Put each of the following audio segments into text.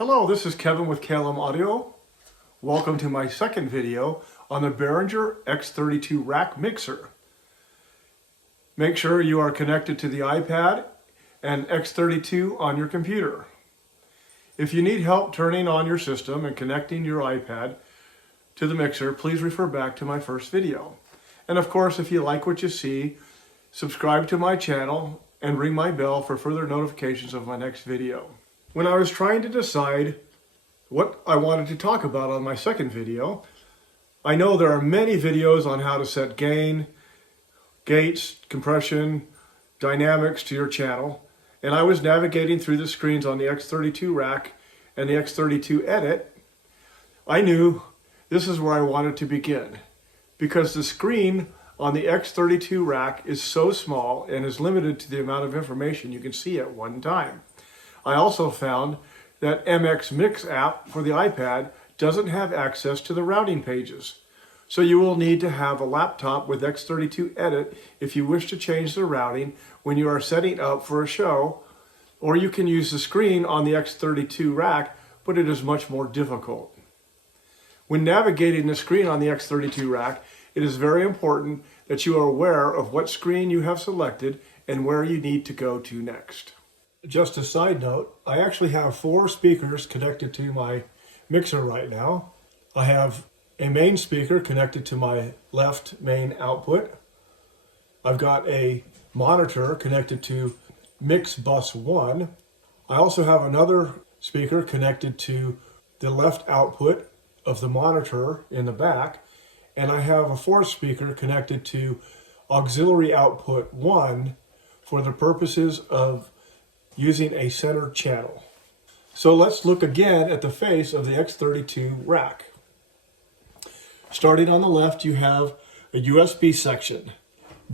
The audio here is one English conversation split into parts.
Hello, this is Kevin with KLM Audio. Welcome to my second video on the Behringer X32 Rack mixer. Make sure you are connected to the iPad and X32 on your computer. If you need help turning on your system and connecting your iPad to the mixer, please refer back to my first video. And of course, if you like what you see, subscribe to my channel and ring my bell for further notifications of my next video. When I was trying to decide what I wanted to talk about on my second video, I know there are many videos on how to set gain, gates, compression, dynamics to your channel, and I was navigating through the screens on the X32 Rack and the X32 Edit. I knew this is where I wanted to begin, because the screen on the X32 Rack is so small and is limited to the amount of information you can see at one time. I also found that MX Mix app for the iPad doesn't have access to the routing pages. So you will need to have a laptop with X32 Edit if you wish to change the routing when you are setting up for a show, or you can use the screen on the X32 Rack, but it is much more difficult. When navigating the screen on the X32 Rack, it is very important that you are aware of what screen you have selected and where you need to go to next. Just a side note, I actually have 4 speakers connected to my mixer right now. I have a main speaker connected to my left main output. I've got a monitor connected to mix bus 1. I also have another speaker connected to the left output of the monitor in the back. And I have a 4th speaker connected to auxiliary output 1 for the purposes of using a center channel. So let's look again at the face of the X32 Rack. Starting on the left, you have a USB section.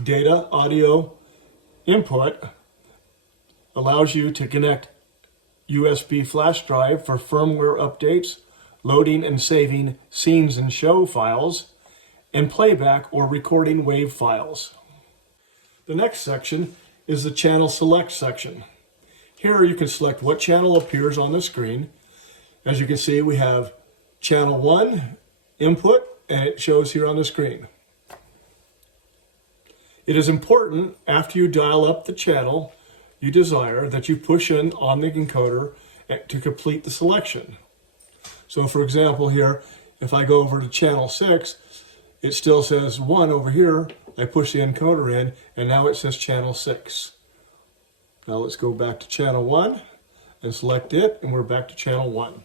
Data audio input allows you to connect USB flash drive for firmware updates, loading and saving scenes and show files, and playback or recording WAV files. The next section is the channel select section. Here you can select what channel appears on the screen. As you can see, we have channel 1 input, and it shows here on the screen. It is important after you dial up the channel you desire that you push in on the encoder to complete the selection. So for example here, if I go over to channel 6, it still says 1 over here. I push the encoder in, and now it says channel 6. Now let's go back to channel 1 and select it, and we're back to channel 1.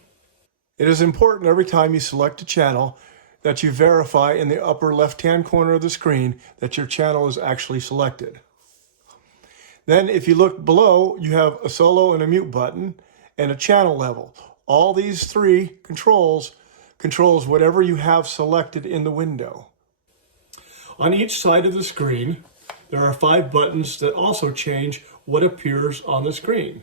It is important every time you select a channel that you verify in the upper left-hand corner of the screen that your channel is actually selected. Then if you look below, you have a solo and a mute button and a channel level. All these 3 controls whatever you have selected in the window. On each side of the screen, there are 5 buttons that also change what appears on the screen.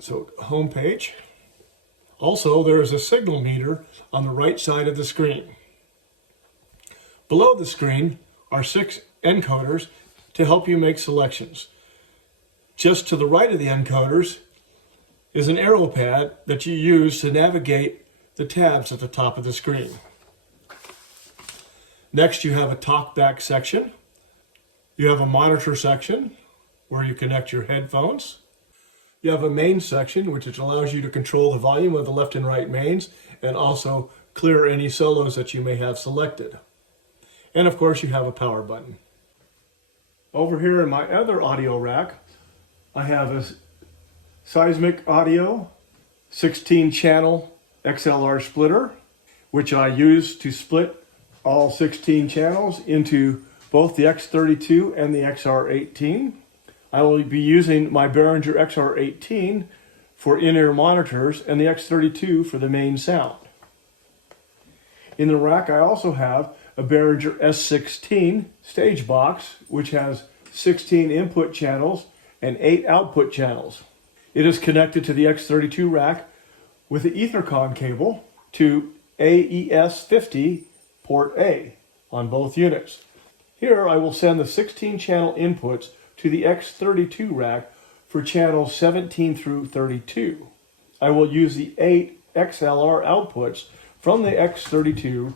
So, home page. Also, there is a signal meter on the right side of the screen. Below the screen are 6 encoders to help you make selections. Just to the right of the encoders is an arrow pad that you use to navigate the tabs at the top of the screen. Next, you have a talkback section. You have a monitor section where you connect your headphones. You have a main section which allows you to control the volume of the left and right mains and also clear any solos that you may have selected. And of course, you have a power button. Over here in my other audio rack, I have a Seismic Audio 16 channel XLR Splitter, which I use to split all 16 channels into both the X32 and the XR18. I will be using my Behringer XR18 for in-ear monitors and the X32 for the main sound. In the rack, I also have a Behringer S16 Stage Box, which has 16 input channels and 8 output channels. It is connected to the X32 rack with the Ethercon cable to AES50 port A on both units. Here I will send the 16 channel inputs to the X32 rack for channels 17 through 32. I will use the 8 XLR outputs from the X32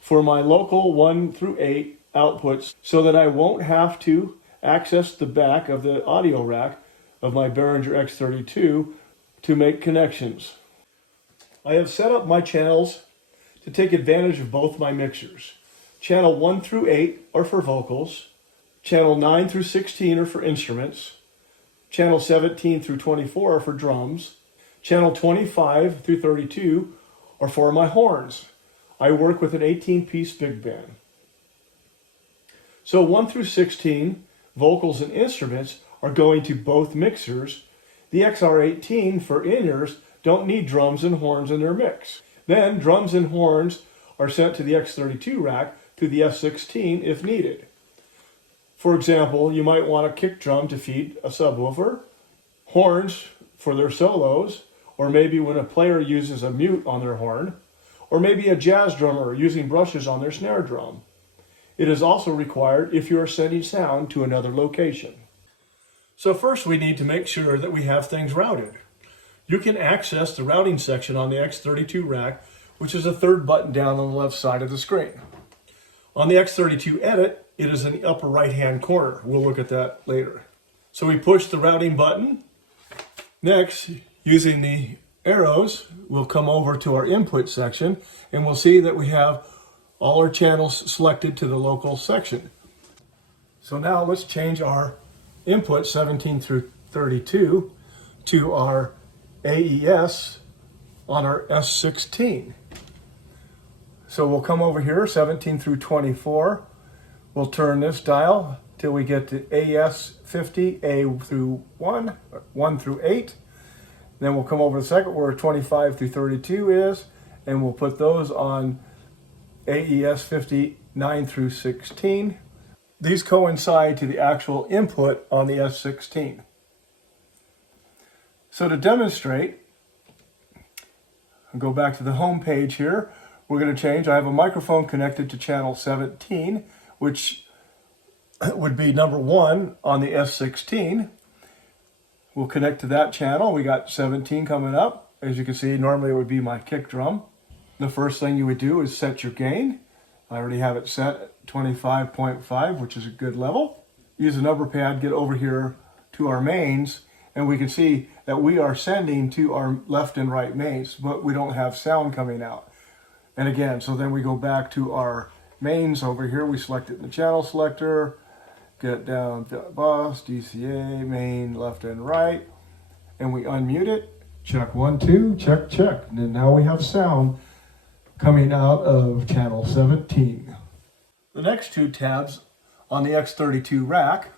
for my local 1 through 8 outputs so that I won't have to access the back of the audio rack of my Behringer X32 to make connections. I have set up my channels to take advantage of both my mixers. Channel 1 through 8 are for vocals, channel 9 through 16 are for instruments, channel 17 through 24 are for drums, channel 25 through 32 are for my horns. I work with an 18-piece big band. So 1 through 16, vocals and instruments, are going to both mixers. The XR18 for in-ears don't need drums and horns in their mix. Then drums and horns are sent to the X32 rack to the S16 if needed. For example, you might want a kick drum to feed a subwoofer, horns for their solos, or maybe when a player uses a mute on their horn, or maybe a jazz drummer using brushes on their snare drum. It is also required if you are sending sound to another location. So first we need to make sure that we have things routed. You can access the routing section on the X32 rack, which is the third button down on the left side of the screen. On the X32 Edit, it is in the upper right-hand corner. We'll look at that later. So we push the routing button. Next, using the arrows, we'll come over to our input section, and we'll see that we have all our channels selected to the local section. So now let's change our input 17 through 32 to our AES on our S16. So we'll come over here, 17 through 24. We'll turn this dial till we get to AES 50, A through 1, 1 through 8. Then we'll come over to the second where 25 through 32 is, and we'll put those on AES 50, 9 through 16. These coincide to the actual input on the S16. So to demonstrate, I'll go back to the home page here. We're going to change. I have a microphone connected to channel 17, which would be number 1 on the S16. We'll connect to that channel. We got 17 coming up. As you can see, normally it would be my kick drum. The first thing you would do is set your gain. I already have it set at 25.5, which is a good level. Use a number pad, get over here to our mains, and we can see that we are sending to our left and right mains, but we don't have sound coming out. And again, so then we go back to our mains over here. We select it in the channel selector, get down to bus, DCA, main, left and right, and we unmute it. Check 1, 2, check, check. And then now we have sound coming out of channel 17. The next two tabs on the X32 rack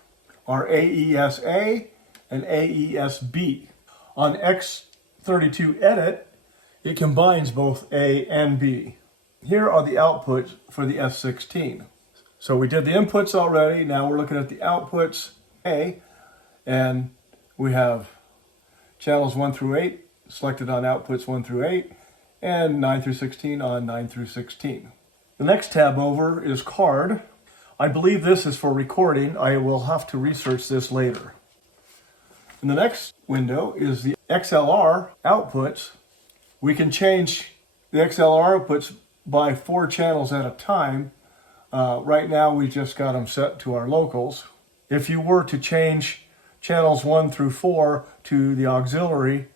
are AES-A and AES-B. On X32 Edit, it combines both A and B. Here are the outputs for the S16. So we did the inputs already, now we're looking at the outputs A, and we have channels 1 through 8 selected on outputs 1 through 8, and 9 through 16 on 9 through 16. The next tab over is card. I believe this is for recording. I will have to research this later. And the next window is the XLR outputs. We can change the XLR outputs by 4 channels at a time. Right now we just got them set to our locals. If you were to change channels 1 through 4 to the auxiliary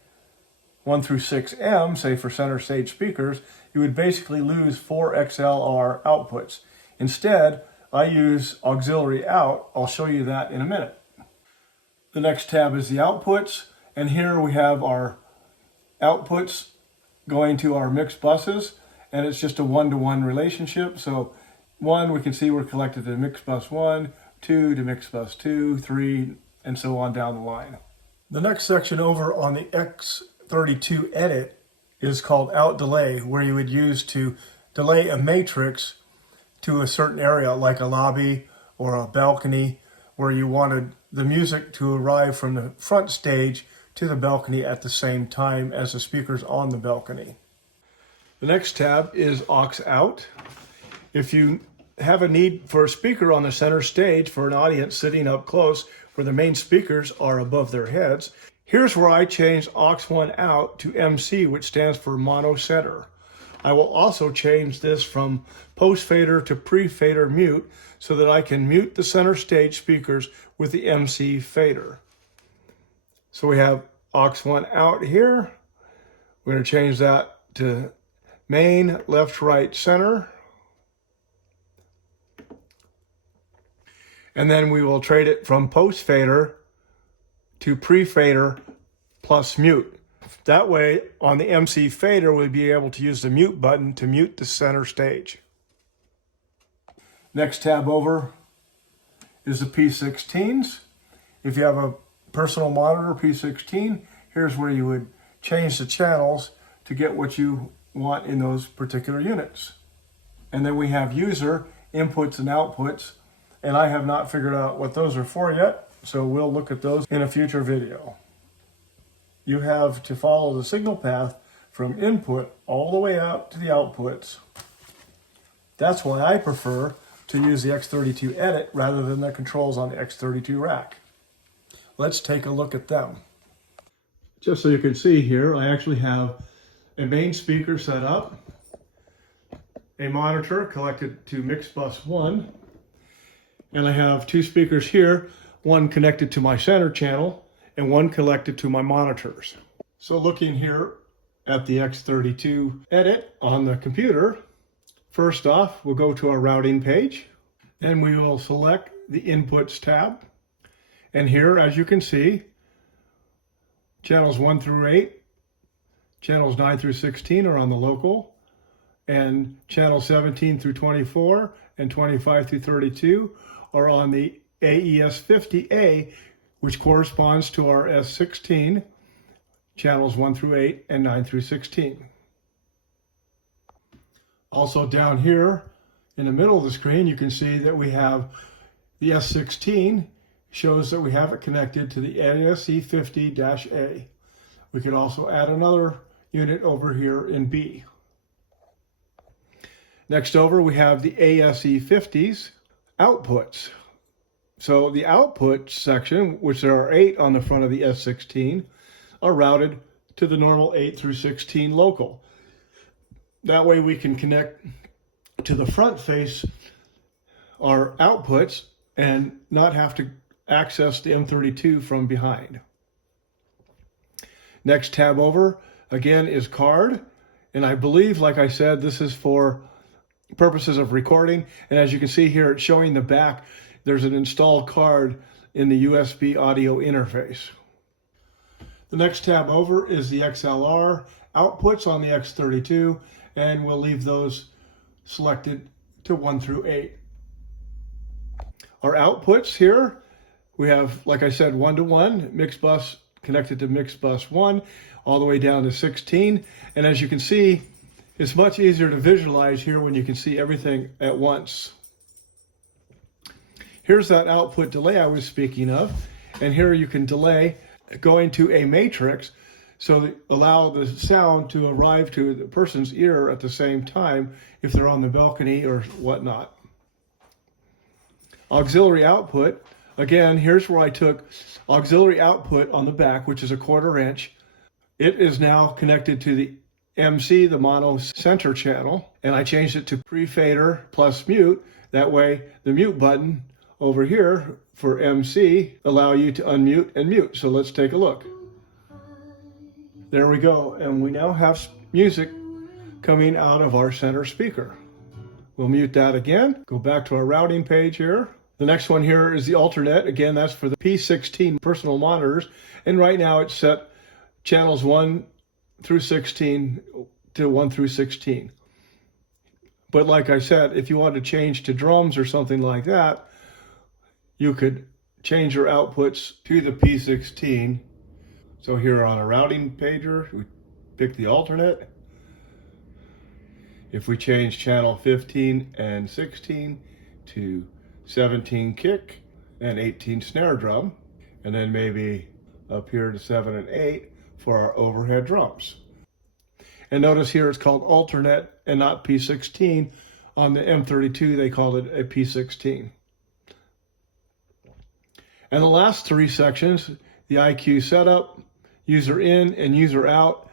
1 through 6M, say for center stage speakers, you would basically lose 4 XLR outputs. Instead, I use auxiliary out. I'll show you that in a minute. The next tab is the outputs, and here we have our outputs going to our mixed buses, and it's just a one-to-one relationship. So 1, we can see we're collected to mix bus 1, 2 to mix bus 2, 3, and so on down the line. The next section over on the X32 Edit is called out delay, where you would use to delay a matrix to a certain area, like a lobby or a balcony, where you wanted the music to arrive from the front stage to the balcony at the same time as the speakers on the balcony. The next tab is aux out. If you have a need for a speaker on the center stage for an audience sitting up close where the main speakers are above their heads, here's where I changed aux1 out to MC, which stands for mono center. I will also change this from post fader to pre-fader mute so that I can mute the center stage speakers with the MC fader. So we have aux1 out here. We're going to change that to main, left, right, center. And then we will trade it from post fader to pre-fader plus mute. That way, on the MC fader, we'll be able to use the mute button to mute the center stage. Next tab over is the P16s. If you have a personal monitor P16, here's where you would change the channels to get what you want in those particular units. And then we have user inputs and outputs, and I have not figured out what those are for yet, so we'll look at those in a future video. You have to follow the signal path from input all the way out to the outputs. That's why I prefer to use the X32 Edit rather than the controls on the X32 Rack. Let's take a look at them. Just so you can see here, I actually have a main speaker set up, a monitor connected to mix bus 1, and I have two speakers here, one connected to my center channel and one connected to my monitors. So looking here at the X32 Edit on the computer, first off, we'll go to our routing page, and we will select the Inputs tab. And here, as you can see, channels 1 through 8, channels 9 through 16 are on the local, and channels 17 through 24 and 25 through 32 are on the AES50A, which corresponds to our S16, channels 1 through 8 and 9 through 16. Also down here in the middle of the screen, you can see that we have the S16 shows that we have it connected to the AES50-A. We could also add another unit over here in B. Next over, we have the ASE50's outputs. So the output section, which there are 8 on the front of the S16, are routed to the normal 8 through 16 local. That way we can connect to the front face our outputs and not have to access the M32 from behind. Next tab over, again, is card. And I believe, like I said, this is for purposes of recording. And as you can see here, it's showing the back. There's an installed card in the USB audio interface. The next tab over is the XLR outputs on the X32, and we'll leave those selected to 1 through 8. Our outputs here, we have, like I said, 1-to-1, mix bus connected to mix bus 1, all the way down to 16. And as you can see, it's much easier to visualize here when you can see everything at once. Here's that output delay I was speaking of, and here you can delay going to a matrix, so allow the sound to arrive to the person's ear at the same time if they're on the balcony or whatnot. Auxiliary output, again, here's where I took auxiliary output on the back, which is a 1/4 inch. It is now connected to the MC, the mono center channel, and I changed it to pre-fader plus mute. That way the mute button over here for MC allow you to unmute and mute. So let's take a look. There we go, and we now have music coming out of our center speaker. We'll mute that again, go back to our routing page here. The next one here is the alternate. Again, that's for the P16 personal monitors, and right now it's set channels 1 through 16 to 1 through 16. But like I said, if you want to change to drums or something like that, you could change your outputs to the P16. So here on a routing pager, we pick the alternate. If we change channel 15 and 16 to 17 kick and 18 snare drum, and then maybe up here to 7 and 8 for our overhead drums. And notice here it's called alternate and not P16 On the M32, they called it a P16. And the last three sections, the IQ setup, user in and user out,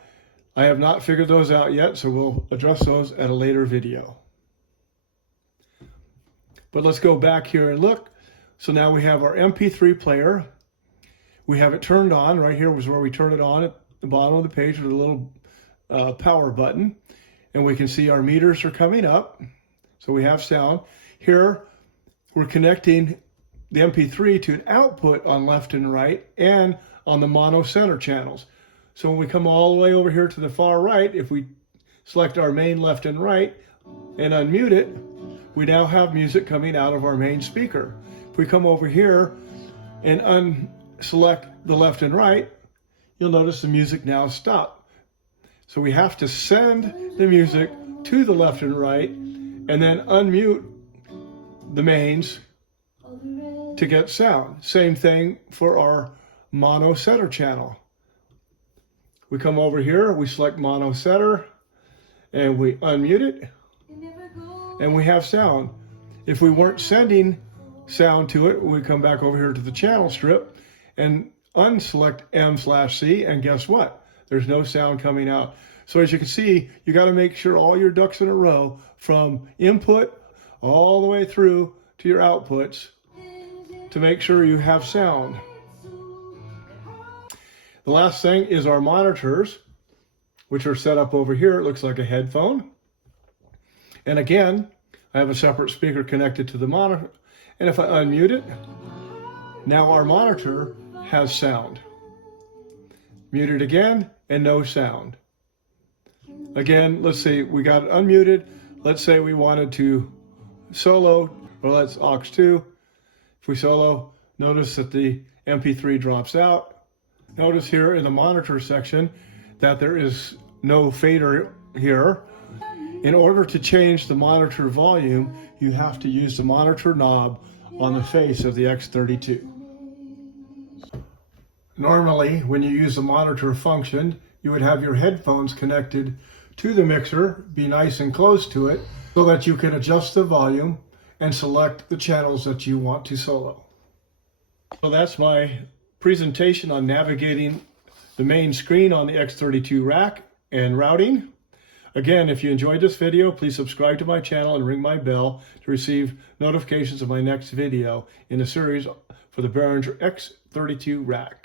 I have not figured those out yet, so we'll address those at a later video. But let's go back here and look. So now we have our MP3 player. We have it turned on. Right here was where we turn it on at the bottom of the page with a little power button. And we can see our meters are coming up. So we have sound. Here, we're connecting the MP3 to an output on left and right and on the mono center channels. So when we come all the way over here to the far right, if we select our main left and right and unmute it, we now have music coming out of our main speaker. If we come over here and unselect the left and right, you'll notice the music now stopped. So we have to send the music to the left and right and then unmute the mains to get sound. Same thing for our mono center channel. We come over here, we select mono center, and we unmute it, and we have sound. If we weren't sending sound to it, we come back over here to the channel strip and unselect M/C, and guess what? There's no sound coming out. So as you can see, you got to make sure all your ducks in a row from input all the way through to your outputs to make sure you have sound. The last thing is our monitors, which are set up over here. It looks like a headphone. And again, I have a separate speaker connected to the monitor. And if I unmute it, now our monitor has sound. Mute it again, and no sound. Again, let's say we got it unmuted. Let's say we wanted to solo, or let's aux 2. If we solo, notice that the MP3 drops out. Notice here in the monitor section that there is no fader here. In order to change the monitor volume, you have to use the monitor knob on the face of the X32. Normally, when you use the monitor function, you would have your headphones connected to the mixer, be nice and close to it, so that you can adjust the volume and select the channels that you want to solo. So that's my presentation on navigating the main screen on the X32 rack and routing. Again, if you enjoyed this video, please subscribe to my channel and ring my bell to receive notifications of my next video in the series for the Behringer X32 Rack.